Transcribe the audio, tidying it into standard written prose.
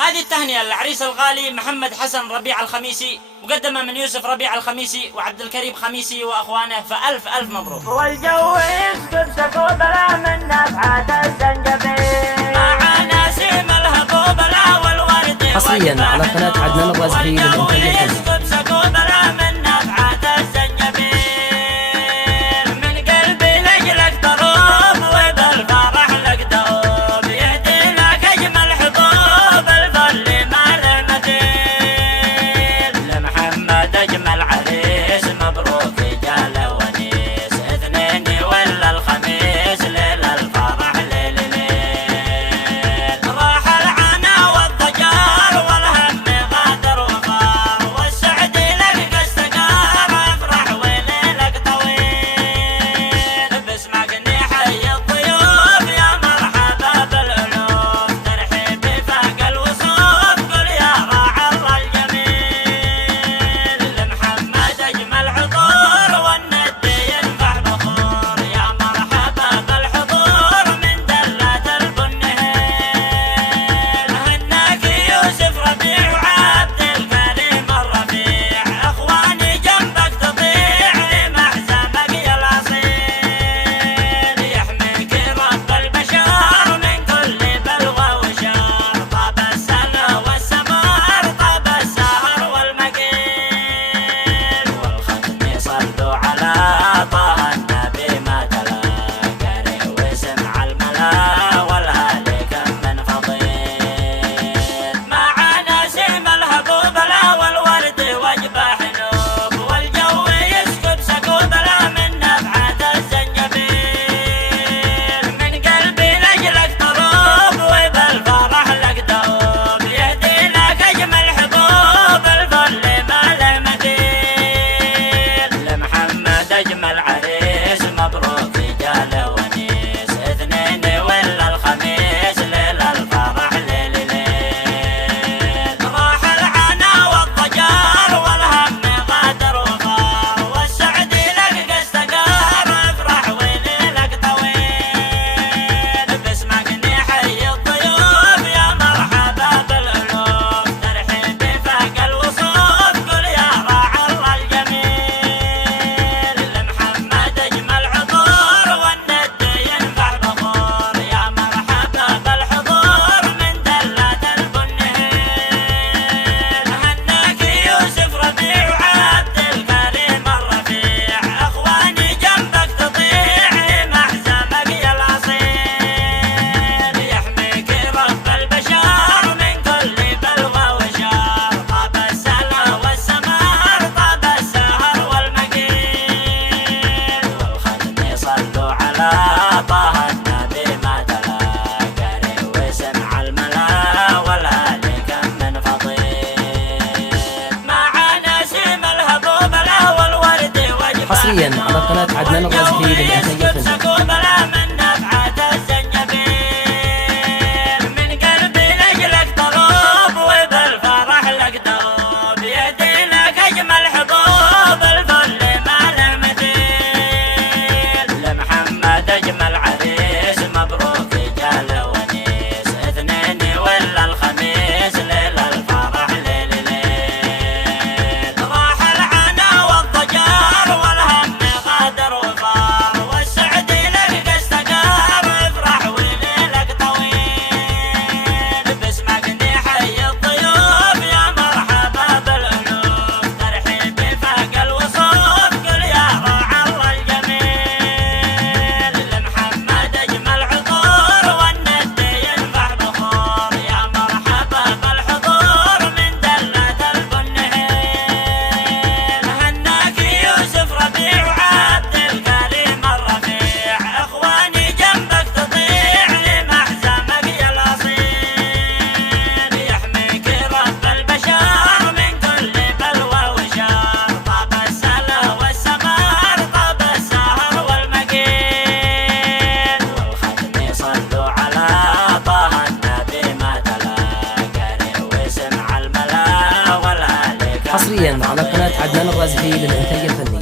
هذه التهنئة للعريس الغالي محمد حسن ربيع الخميسي، مقدمة من يوسف ربيع الخميسي وعبد الكريم خميسي وأخوانه، فألف ألف مبروك. والجو يسكب سكوب لا من نفحات الزنجبيل، معانا سيم الهبوب لا والورد حصريا على قناة عدنان الرازقي للإنتاج الفني. حصريا على قناة عدنان الرازقي للإنتاج الفني. حصريا على قناة عدنان الرازقي للإنتاج الفني.